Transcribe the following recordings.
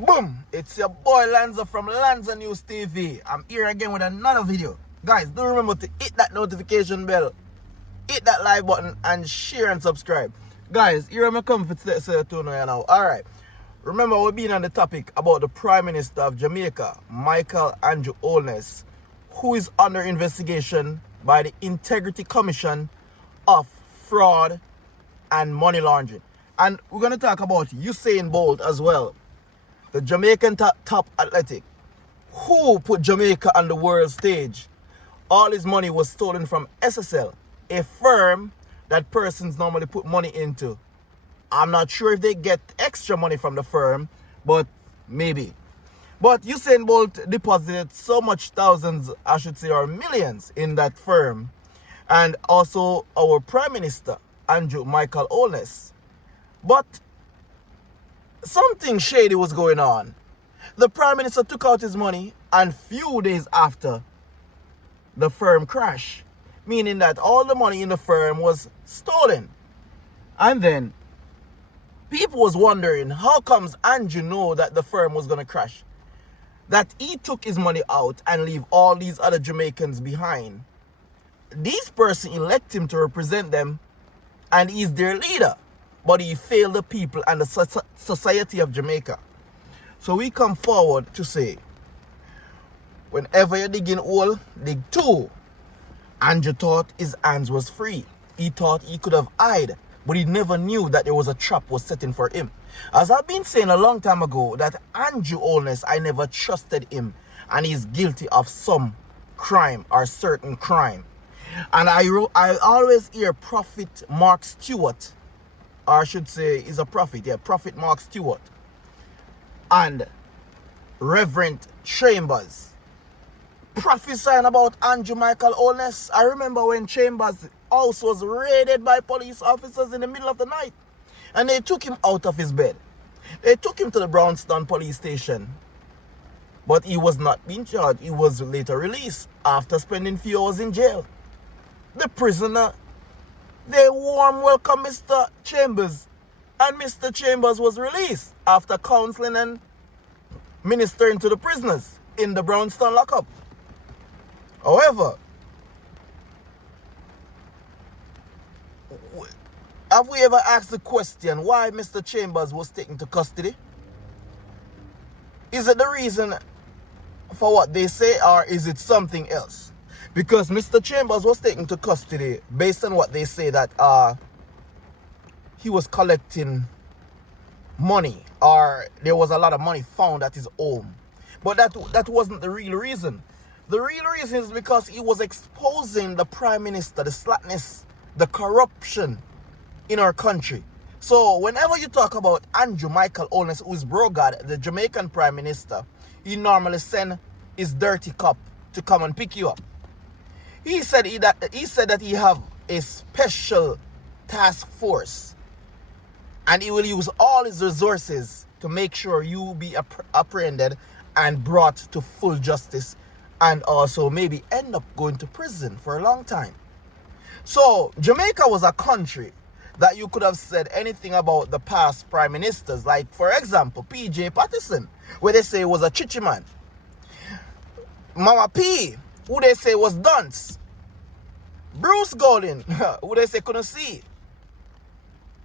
Boom! It's your boy Lanza from Lanza News TV. I'm here again with another video. Guys, do remember to hit that notification bell, hit that like button, and share and subscribe. Guys, here I'm coming for today, so you now. Alright. Remember, we've been on the topic about the Prime Minister of Jamaica, Michael Andrew Holness, who is under investigation by the Integrity Commission of Fraud and Money Laundering. And we're going to talk about Usain Bolt as well, the Jamaican top athletic, who put Jamaica on the world stage. All his money was stolen from SSL, a firm that persons normally put money into. I'm not sure if they get extra money from the firm, but maybe. But Usain Bolt deposited so much thousands, I should say, or millions in that firm. And also our Prime Minister, Andrew Michael Holness. But something shady was going on. The Prime Minister took out his money, and few days after, the firm crashed. Meaning that all the money in the firm was stolen. And then people was wondering, how comes Andrew know that the firm was going to crash? That he took his money out and leave all these other Jamaicans behind. These persons elect him to represent them, and he's their leader. But he failed the people and the society of Jamaica. So we come forward to say, whenever you dig in hole, dig two. Andrew thought his hands was free. He thought he could have hide, but he never knew that there was a trap was setting for him. As I've been saying a long time ago, that Andrew Holness, I never trusted him, and he's guilty of some crime or certain crime. And I always hear Prophet Mark Stewart, or I should say he's a prophet, Prophet Mark Stewart, and Reverend Chambers prophesying about Andrew Michael Holness. I remember when Chambers' house was raided by police officers in the middle of the night, and they took him out of his bed. They took him to the Brownstown police station, but he was not being charged. He was later released after spending few hours in jail. The prisoner, they warm welcome Mr. Chambers, and Mr. Chambers was released after counseling and ministering to the prisoners in the Brownstown lockup. However, have we ever asked the question why Mr. Chambers was taken to custody? Is it the reason for what they say, or is it something else? Because Mr. Chambers was taken to custody based on what they say, that he was collecting money, or there was a lot of money found at his home. But that wasn't the real reason. The real reason is because he was exposing the Prime Minister, the slackness, the corruption in our country. So whenever you talk about Andrew Michael Holness, who is Brogard, the Jamaican Prime Minister, he normally send his dirty cop to come and pick you up. He said that he have a special task force, and he will use all his resources to make sure you be apprehended and brought to full justice, and also maybe end up going to prison for a long time. So Jamaica was a country that you could have said anything about the past prime ministers, like for example P.J. Patterson, where they say was a chichi man. Mama P, who they say was dunce. Bruce Golding, who they say couldn't see.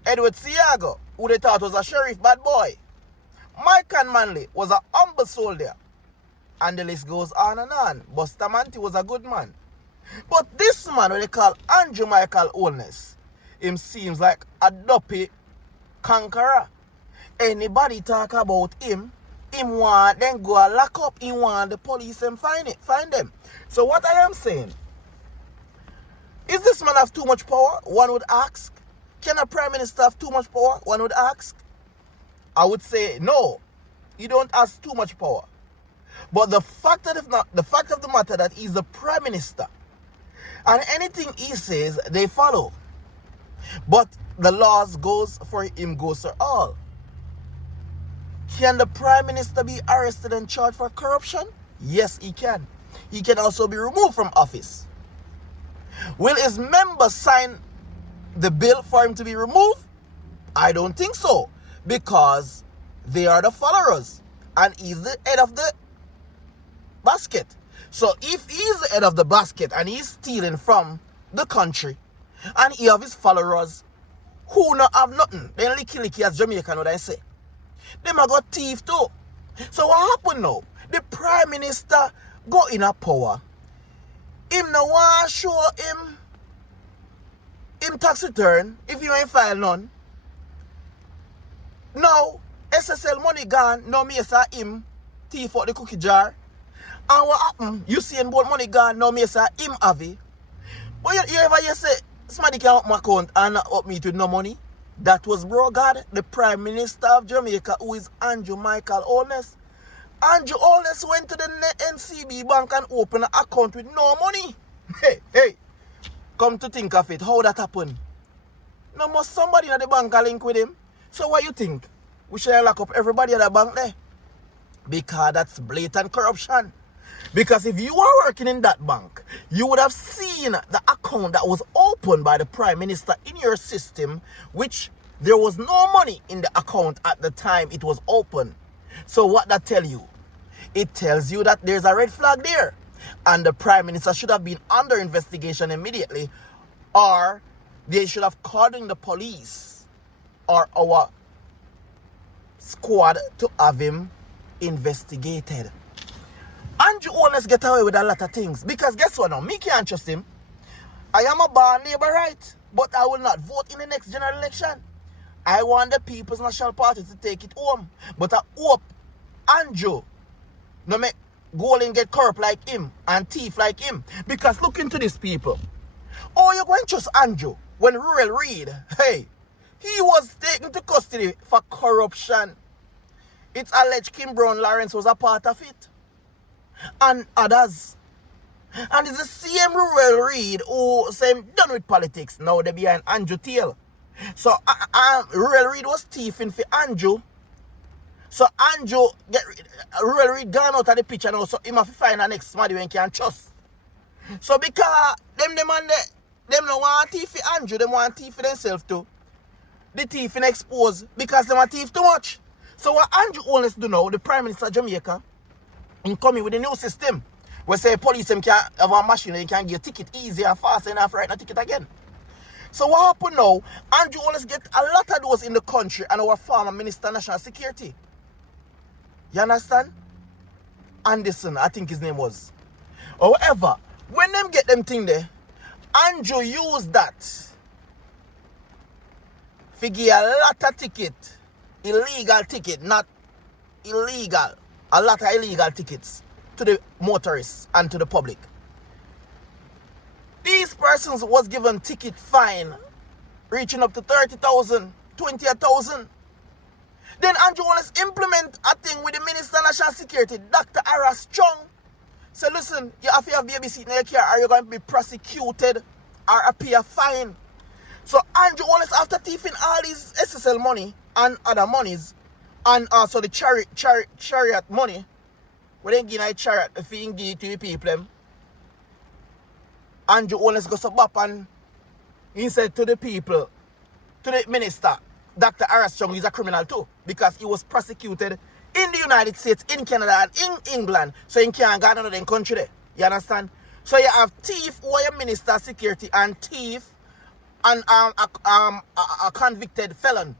Edward Siago, who they thought was a sheriff bad boy. Mike and Manley was a humble soldier. And the list goes on and on. Bustamante was a good man. But this man, what they call Andrew Michael Holness, him seems like a dopey conqueror. Anybody talk about him want then go and lock up, he want the police and find them. So what I am saying, is this man have too much power? One would ask. Can a prime minister have too much power? One would ask. I would say no, he don't have too much power. But the fact of the matter that he's the prime minister, and anything he says they follow. But the laws goes for him, goes for all. Can the prime minister be arrested and charged for corruption? Yes, he can. He can also be removed from office. Will his members sign the bill for him to be removed? I don't think so, because they are the followers. and he's the head of the basket. So if he's the head of the basket and he's stealing from the country and he have his followers who not have nothing, then licky as Jamaican what I say. Them a got thief too. So what happened now? The Prime Minister got in a power. Him no want show him tax return if you ain't file none. Now SSL money gone, now me say him thief out the cookie jar. And what happened? Usain Bolt money gone, now me say him have it. But you ever say somebody can up my account and not up me with no money? That was bro God, the Prime Minister of Jamaica, who is Andrew Michael Holness. Andrew Holness went to the NCB bank and opened an account with no money. Hey, come to think of it, how that happened? No must somebody at the bank link with him. So what you think? We should lock up everybody at the bank there? Because that's blatant corruption. Because if you were working in that bank, you would have seen the account that was opened by the Prime Minister in your system, which there was no money in the account at the time it was open. So what that tell you? It tells you that there's a red flag there. And the Prime Minister should have been under investigation immediately, or they should have called in the police or our squad to have him investigated. Andrew Holness get away with a lot of things. Because guess what now? Me can't trust him. I am a born neighbor, right? But I will not vote in the next general election. I want the People's National Party to take it home. But I hope Andrew no make go and get corrupt like him and thief like him. Because look into these people. Oh, you're going to trust Andrew when Rural Reid, hey, he was taken to custody for corruption. It's alleged Kim Brown Lawrence was a part of it. And others. And it's the same Rural Reid who say done with politics. Now they behind Andrew tail. So Rural Reid was thieving for Andrew. So Andrew Rural Reid gone out of the picture now. So he must find the next somebody when he can trust. So because them no want thief for Andrew, they want thief for themselves too. The thief in expose because they want thief too much. So what Andrew Holness do now, the Prime Minister of Jamaica, in coming with a new system where say police can have a machine and can get a ticket easy and fast enough to write a ticket again. So what happened now? Andrew Holness get a lot of those in the country and our former Minister of National Security. You understand? Anderson, I think his name was. However, when them get them thing there, Andrew used that figure a lot of ticket, illegal ticket, not illegal, a lot of illegal tickets to the motorists and to the public. These persons was given ticket fine reaching up to 30,000, 20,000. Then Andrew Holness implement a thing with the Minister of National Security, Dr. Aras Chung. So listen, you have to have baby seat in your car or you're going to be prosecuted or pay a fine. So Andrew Holness, after thieving all these SSL money and other monies, and also the chariot money, when they give a chariot, if you give it to the people, Andrew Holness goes up and he said to the people, to the minister, Dr. Aras Chung is a criminal too, because he was prosecuted in the United States, in Canada, and in England, so he can't go another country there. You understand? So you have thief who are your Minister of Security and thief and a convicted felon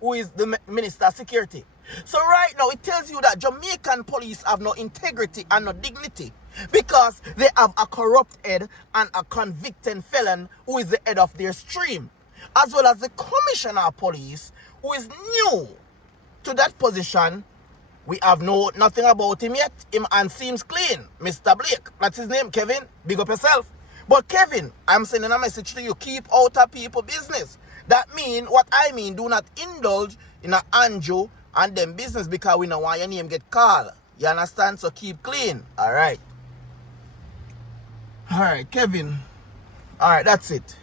who is the Minister of Security. So right now it tells you that Jamaican police have no integrity and no dignity because they have a corrupt head and a convicted felon who is the head of their stream, as well as the Commissioner of Police who is new to that position. We have nothing about him yet. Him and seems clean. Mr. Blake. That's his name, Kevin. Big up yourself. But Kevin, I'm sending a message to you. Keep out of people business. That mean, what I mean, do not indulge in a Andrew and them business because we don't want your name get called. You understand? So keep clean. Alright. Alright, Kevin. Alright, that's it.